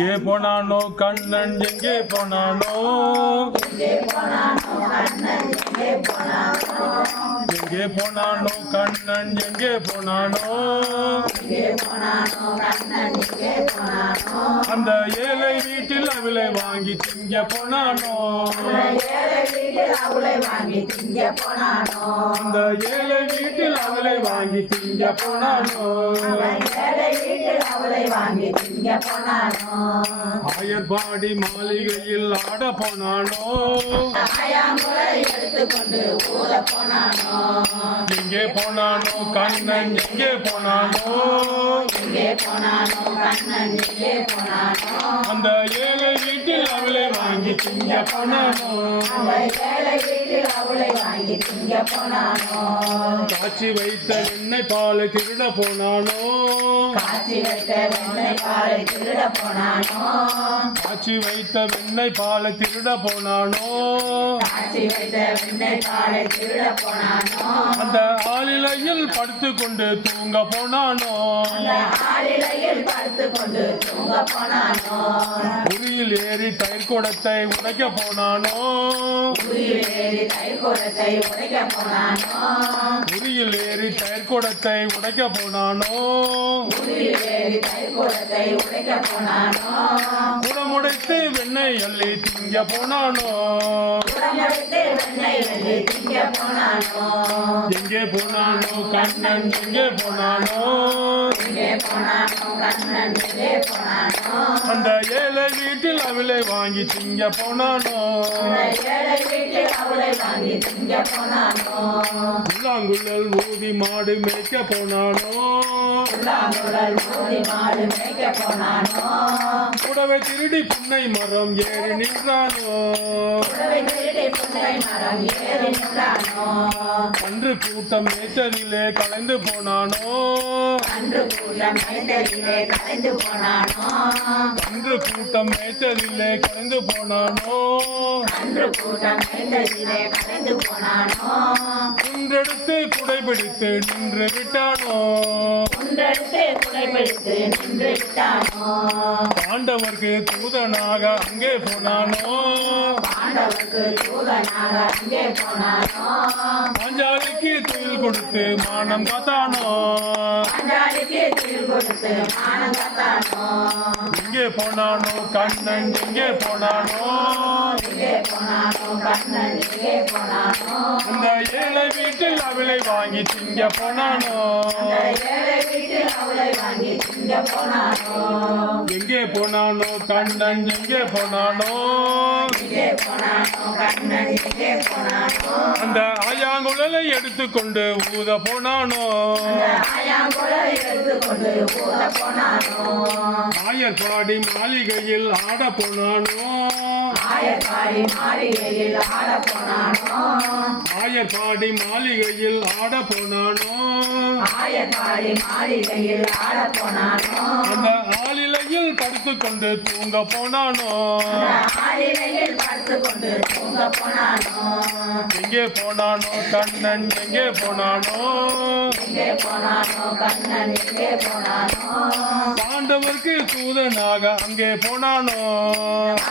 எங்கே போனானோ கண்ணன் எங்கே போனானோ? எங்கே போனானோ கண்ணன் எங்கே போனானோ? அந்த ஏழை வீட்டில் அவளை வாங்கி திங்க போனானோ? அந்த ஏழை வீட்டில் அவளை வாங்கி திங்க போனானோ? ஆயர்பாடி மாளிகையில் ஆட போனானோ? எங்கே போனானோ? கண்ணன் எங்கே போனானோ? அந்த ஏழை வீட்டில் அவளை வாங்கி திங்க போனானோ? காட்சி வைத்த எண்ணெய் பாலை திருட போனானோ? காட்சி வைத்த வெண்ணெய் பாலை திருட போனானோ? காட்சி வைத்த வெண்ணெய் பாலை திருட போனானோ? காட்சி வைத்த வெண்ணெய் பாலை திருட போனானோ? அந்த ஆளிலையில் படுத்து கொண்டு தூங்க போனானோ? ஆளிலையில் படுத்து கொண்டு தூங்க போனானோ? உரியில் ஏறி தயிர் குடத்தை போனானோ உடைக்க போனானோ? உரியில் ஏறி தயிர் குடத்தை உடைக்க போனானோ ஏறி ஏறி தைக்கூடத்தை உடைக்க போனானோ? குடமுடைத்து வெண்ணெய் அள்ளி திங்க போனானோ? எங்கே போனானோ? கண்ணன் எங்கே போனானோ? அந்த ஏழை வீட்டில் அவளை வாங்கி திங்க போனானோ? புல்லாங்குழல் ஊதி மாடு மேய்க்க போனானோ? புடவை திருடி புன்னை மரம் ஏறி நின்றானோ? அன்று கூட்டம் மேய்ச்சலிலே கலைந்து போனானோ? அன்று கூட்டம் மேய்த்தலிலே கலைந்து போனானோ? அன்று கூட்டம் மேய்ச்சலிலே கலைந்து போனானோ? அன்று கூட்டம் மேய்த்தலிலே கலைந்து போனானோ? குன்றெடுத்து குடைபிடித்து நின்று விட்டானோ? ஒன்றெடுத்து குடைபிடித்து நின்று விட்டானோ? ஆண்டவர்க்கு தூதனாக அங்கே போனானோ? ஆண்டவருக்கு தூதனாக அங்கே போனானோ? பாஞ்சாலிக்கு துயில் கொடுத்து மானம் காத்தானோ? பஞ்சாலிக்கு தீர் கொடுத்து மானம் காத்தானோ எங்கே போனானோ கண்ணன் எங்கே போனானோ? எங்கே போனானோ கண்ணன் எங்கே போனானோ? அந்த ஏழை வீட்டில் அவளை வாங்கி திங்க போனானோ? எங்கே போனானோ? கண்ணன் எங்கே போனானோ? அந்த ஆயாங்குழலை எடுத்துக்கொண்டு ஊத போனானோ? ஆயர் பாடி மாளிகையில் ஆட போனானோ? ஆயர் பாடி மாளிகையில் ஆட போனானோ? ஆயர்பாடி மாளிகையில் ஆட போனானோ ஆயப்பாடி மாளிகையில் ஆட போனானோ அந்த ஆளிலையில் படுத்துக்கொண்டு தூங்க போனானோ? அந்த ஆளிலையில் படுத்துக்கொண்டு தூங்க போனானோ? எங்கே போனானோ கண்ணன் எங்கே போனானோ? எங்கே போனானோ கண்ணன் எங்கே போனானோ? பாண்டவர்க்கு தூதனாக அங்கே போனானோ?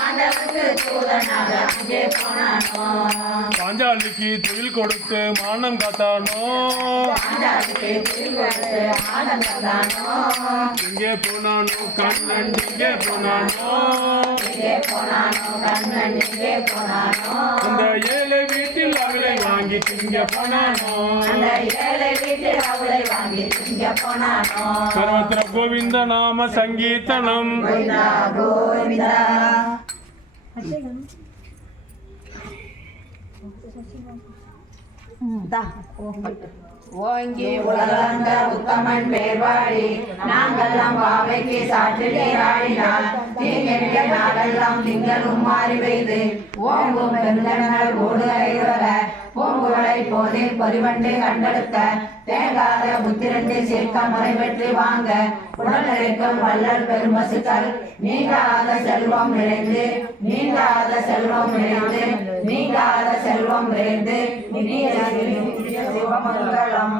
ஆண்டவருக்கு தூதனாக அங்கே போனானோ? பாஞ்சாலிக்கு தொழில் கொடுத்து மானம் காத்தானோ? எங்கே போனானோ கண்ணன் எங்கே போனானோ எங்கே போனானோ அந்த ஏழை வீட்டில் அவளை வாங்கி திங்க போனானோ அந்த ஏழை வீட்டில் அவளை வாங்கி திங்க போனானோ சர்வத்திர கோவிந்த நாம சங்கீதனம் கோவிந்தா கோவிந்தா ஓங்கி உலகந்த உத்தமன் பேர்வாடி நாங்கெல்லாம் பாவைக்கு சாற்று நீராடினால் தீங்கெட்ட நாளெல்லாம் திங்களும் மாறி பெய்து ஓங்கும் பெருந்தனால் ஓடு ஐவர பூங்குழலை போதில் பொறிவண்டு கண்டெடுத்த தேங்காத புத்திரண்டு சேர்க்க முறை பெற்று வாங்க. உடல் இருக்கும் வள்ளல் பெருமசுக்கள் நீங்காத செல்வம் நிறைந்து நீங்காத செல்வம் நிறைந்து நீங்காத செல்வம் நிறைந்து சிவமங்கலம்